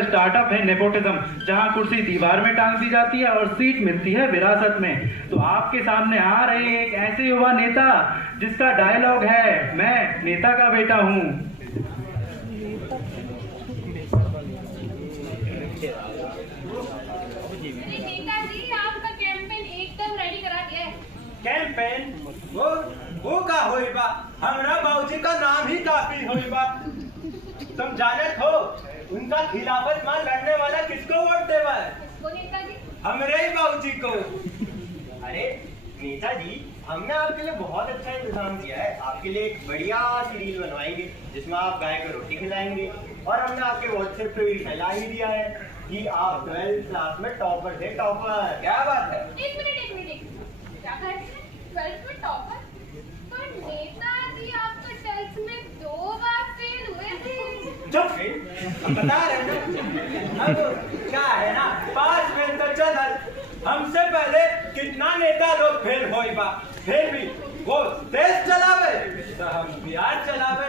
Startup है nepotism, जहां कुर्सी दीवार में टांग दी जाती है और सीट मिलती है विरासत में। तो आपके सामने आ रहे एक ऐसे युवा नेता जिसका डायलॉग है, मैं नेता का बेटा हूं। नेताजी, आपका कैंपेन एकदम रेडी करा दिया है। कैंपेन वो का होई बा, हमरा बाबूजी का नाम ही काफी होई बा। तुम जानत हो उनका खिलाफत में लड़ने वाला किसको वोट देवा है? नेताजी, हमरे ही बाबूजी को। अरे नेताजी, हमने आपके लिए बहुत अच्छा इंतजाम किया है। आपके लिए एक बढ़िया सी रील बनवाएंगे जिसमें आप गाय को रोटी खिलाएंगे, और हमने आपके व्हाट्सएप पे भी फैला ही दिया है कि आप 12th क्लास में टॉपर थे। टॉपर क्या बात है? एक मिनट क्या कह रहे हैं? 12th में टॉपर? पर नेताजी, आप तो 12th में 2 बार फेल हुए थे। जो फेल बता रहे ना, अब क्या है ना, पास फेल तो चल, हमसे पहले कितना नेता लोग फेल होई बा, फिर भी वो देश चलावे तो हम बिहार चलावे।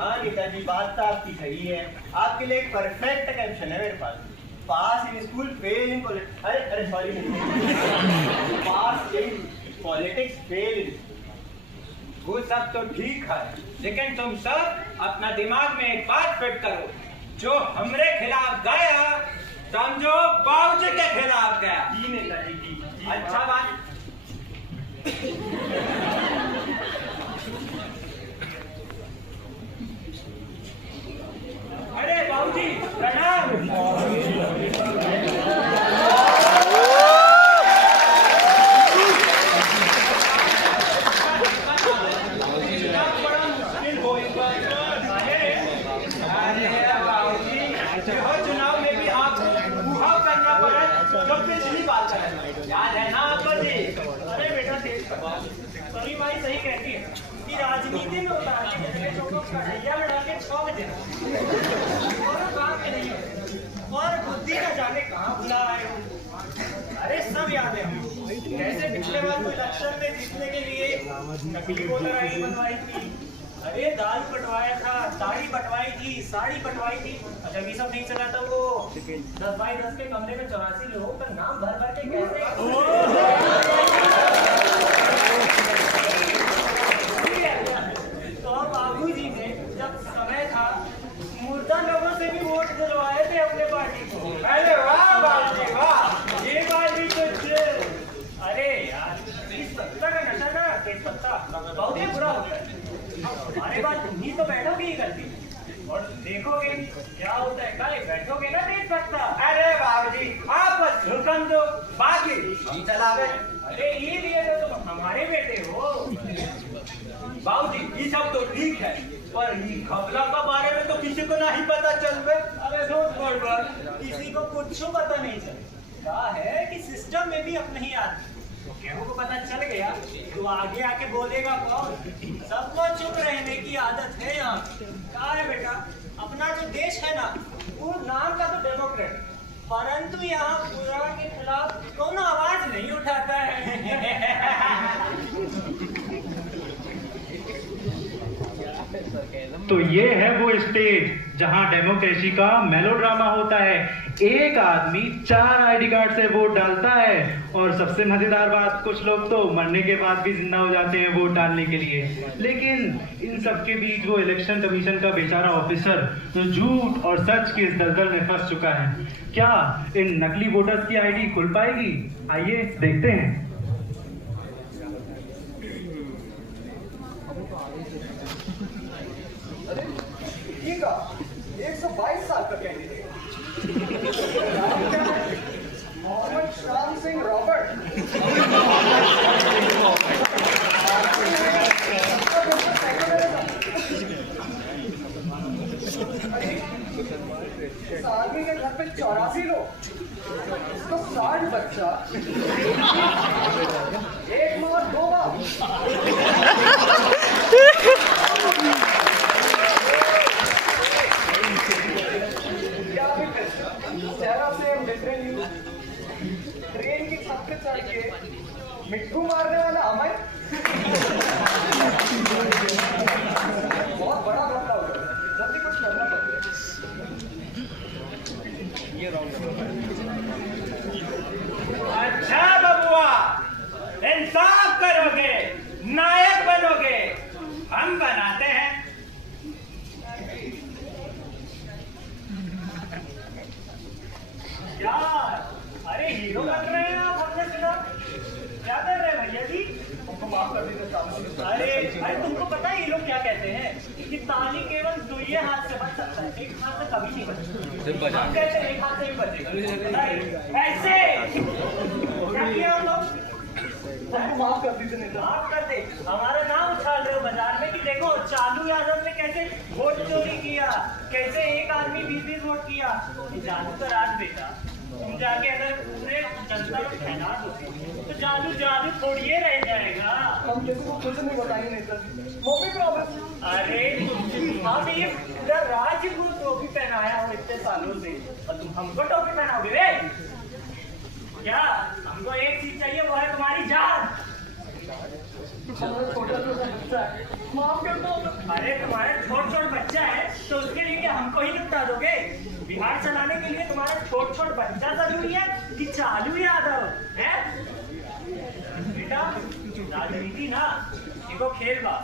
हाँ नेताजी, बात तो आपकी सही है। आपके लिए एक परफेक्ट कैप्शन है मेरे पास, pass in school fail in politics. अरे sorry, pass in politics fail in. वो सब तो ठीक है, लेकिन तुम सब अपना दिमाग में एक बात फिट करो, जो हमरे खिलाफ गया समझो बाबूजी के खिलाफ गया। जी नेताजी जी। अच्छा बात। अरे बाबूजी प्रणाम। याद है ना आपको जी? अरे बेटा सही माई सही कहती है कि राजनीति में उतार के लोगों का ढैया में डाल के 6 बजे और बात के नहीं है, और बुद्धि का जाने कहाँ भुला आए हो। अरे सब याद है हमको, कैसे पिछले बार कोई इलेक्शन में जीतने के लिए नकली वोटर आईडी बनवाई थी। अरे दाल बंटवाया था, दाढ़ी बंटवाई थी, साड़ी बंटवाई थी। अच्छा ये सब नहीं चला तो वो 10x10 के कमरे में 84 लोगों का नाम भर भर के कैसे। तो बाबूजी ने जब समय था मुर्दा लोगों से भी वोट दिलवाए थे अपने पार्टी को। अरे वाह बाबूजी वाह, ये बात भी कुछ। अरे यार, इस पत्ता का नशा ना, तेज पत्ता बहुत ही बुरा होता है। हमारे बाद तुम ही तो बैठोगे ही गलती, और देखोगे क्या होता है। कल बैठोगे ना तेज पत्ता। अरे बाबूजी आप बस हुक्म दो, बाकी हम चलावे। अरे ये लिए तो तुम हमारे बेटे हो। बाबूजी ये सब तो ठीक है, पर ये घपला का बारे में तो किसी को नहीं पता चलवे। अरे बड़ किसी को कुछ पता नहीं चले। क्या है कि सिस्टम में भी अब नहीं आती, तो केहू को पता चल गया तो आगे आके बोलेगा कौन? सबको चुप रहने की आदत है यहाँ। क्या है बेटा, अपना जो देश है ना, वो नाम का तो डेमोक्रेट, परंतु यहाँ बुरा के खिलाफ कौन आवाज नहीं उठाता है। तो ये है वो स्टेज जहां डेमोक्रेसी का मेलोड्रामा होता है। एक आदमी 4 आईडी कार्ड से वोट डालता है, और सबसे मजेदार बात, कुछ लोग तो मरने के बाद भी जिंदा हो जाते हैं वोट डालने के लिए। लेकिन इन सब के बीच वो इलेक्शन कमीशन का बेचारा ऑफिसर जो झूठ और सच के इस दलदल में फंस चुका है। क्या इन नकली वोटर्स की आईडी खुल पाएगी? आइए देखते हैं। का 122 साल का कैंडिडेट मोहम्मद श्याम सिंह रॉबर्ट। इस आदमी के घर पे 84 लोग, इसको 60 बच्चा, 1 माँ 2 बाप। ट्रेन की छत पे चढ़ के मिट्टू मारने वाला अमय बहुत बड़ा घटना हो गया, जल्दी कुछ करना पड़ेगा। अच्छा बबुआ, इंसाफ करोगे, नायक बनोगे, हम बनाते हैं। क्या? अरे हीरो बन रहे हैं आप हमने सुना। क्या कर रहे हैं भैया जी? हमको माफ कर दीजिए। अरे तुमको पता है ये लोग क्या कहते हैं कि ताली केवल दो ही हाथ से बज सकता है, एक हाथ से कभी नहीं बजता। हम कहते हैं एक हाथ से ही बजेगा। ऐसे क्या किया हम लोग? हमको माफ कर दीजिए नेता। माफ कर दे। हमारा नाम उछाल रहे हो बाजार में कि देखो चालू यादव ने कैसे वोट चोरी किया, कैसे एक आदमी 20-20 वोट किया। जादू का राज बेटा, तुम जाके अगर पूरे जनता में फैला दो तो जादू जादू थोड़ी रह जाएगा। हम किसी को कुछ नहीं बताएंगे नेता जी, मम्मी प्रॉब्लम। अरे हम ये पूरा राज्य को टोपी पहनाया हो इतने सालों से और तुम हमको टोपी पहनाओगे रे? क्या? हमको एक चीज चाहिए, वो है तुम्हारी जान। माफ कर दो। अरे तुम्हारा छोट बच्चा है तो उसके लिए क्या हमको ही निपटा दोगे? बिहार चलाने के लिए तुम्हारा छोट बच्चा जरूरी है कि चालू यादव है? बेटा राजनीति ना इनको खेल बा,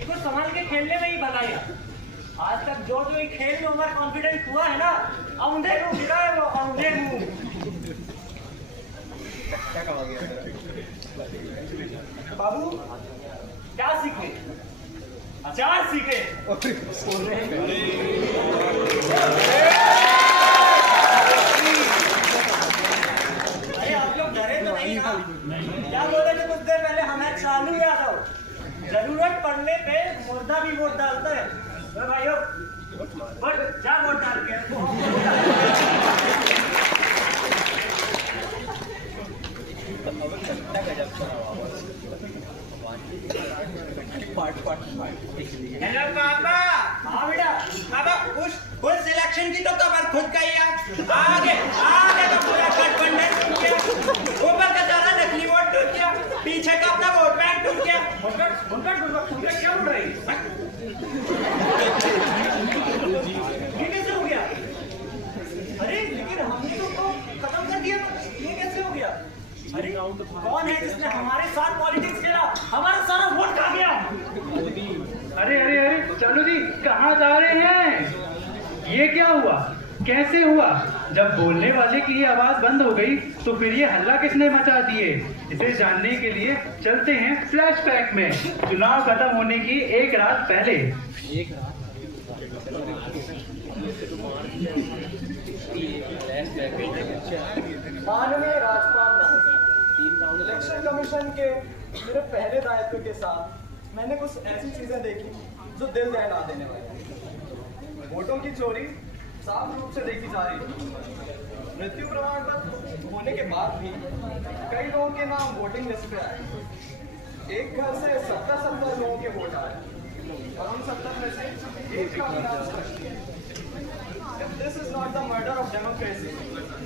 इनको संभाल के खेलने में ही भगाया। आज तक जो खेल में ओवर कॉन्फिडेंट हुआ है ना, औंधे मुंह गिरा है वो, औंधे मुंह। बाबू क्या सीखे? अचार सीखे। अरे आप लोग डरे तो नहीं ना? क्या बोले थे कुछ देर पहले? हमें चालू यादव जरूरत पड़ने पे मुर्दा भी वोट डालता है। तो भाइयों जा वोट डाल के हेलो पापा। हाँ बेटा। पापा उस सिलेक्शन की तो खबर खुद का ही है। आगे तो पूरा गठबंधन टूट गया, ऊपर का सारा नकली वोट टूट गया, पीछे का अपना वोट बैंक टूट गया। मुनकर क्या बोल रही है? ये कैसे हो गया? अरे लेकिन हमने तो खत्म कर दिया, ये कैसे हो गया? अरे कौन है जिसने हमारे साथ पॉलिटिक्स खेला? हमारा सारा वोट खा गया। अरे अरे अरे चालू जी कहाँ जा रहे हैं? ये क्या हुआ? कैसे हुआ? जब बोलने वाले की आवाज बंद हो गई तो फिर ये हल्ला किसने मचा दिए? इसे जानने के लिए चलते हैं फ्लैशबैक में चुनाव खत्म होने की एक रात पहले। माननीय राज्यपाल, इलेक्शन कमीशन के मेरे पहले दायित्व के साथ मैंने कुछ ऐसी चीजें देखी जो दिल दहला देने वाली। वोटों की चोरी साफ रूप से देखी जा रही है। मृत्यु प्रमाण पत्र होने के बाद भी कई लोगों के नाम वोटिंग लिस्ट पे आए। एक घर से 70 लोगों के वोट आए और उन 70 में से एक का नाम स्पष्ट है। If this is not the murder of democracy,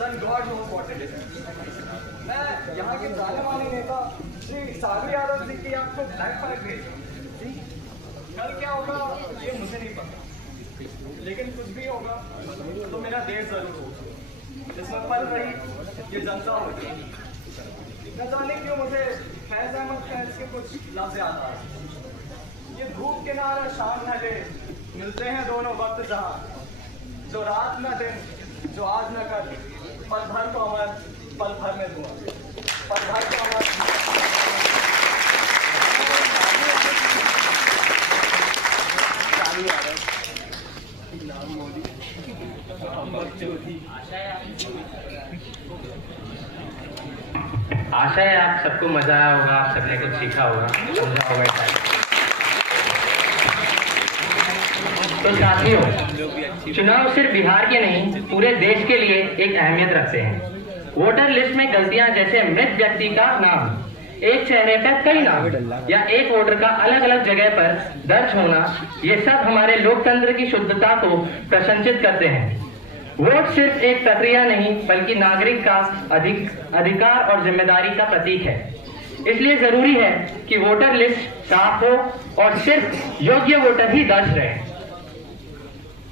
then God knows what it is. मैं यहाँ के जाने वाले नेता श्री चालू यादव जी की आपको ब्लैक फ्लैग भेज। कल क्या होगा ये मुझे नहीं पता, लेकिन कुछ भी होगा तो मेरा देश जरूर होगा जिसमें पल रही ये जनता होगी। न जाने क्यों मुझे फैज अहमद फैज के कुछ लफ्ज याद आ रहे। ये धूप किनारा शाम न ले, मिलते हैं दोनों वक्त जहाँ, जो रात न दिन, जो आज न कल, पल भर को अमर, पल भर में धुआं, पल भर को अमर। आशा है आप सबको मजा आया होगा, आप सबने कुछ सीखा होगा, समझा होगा। तो साथियों, चुनाव सिर्फ बिहार के नहीं पूरे देश के लिए एक अहमियत रखते हैं। वोटर लिस्ट में गलतियां जैसे मृत व्यक्ति का नाम, एक चेहरे पर कई नाम या एक वोटर का अलग अलग जगह पर दर्ज होना, ये सब हमारे लोकतंत्र की शुद्धता को प्रशंसित करते हैं। वोट सिर्फ एक प्रक्रिया नहीं बल्कि नागरिक का अधिकार और जिम्मेदारी का प्रतीक है। इसलिए जरूरी है कि वोटर लिस्ट साफ हो और सिर्फ योग्य वोटर ही दर्ज रहे।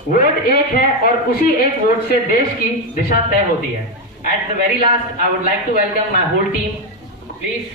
वोट एक है और उसी एक वोट से देश की दिशा तय होती है। At the very last, I would like to welcome my whole team. Please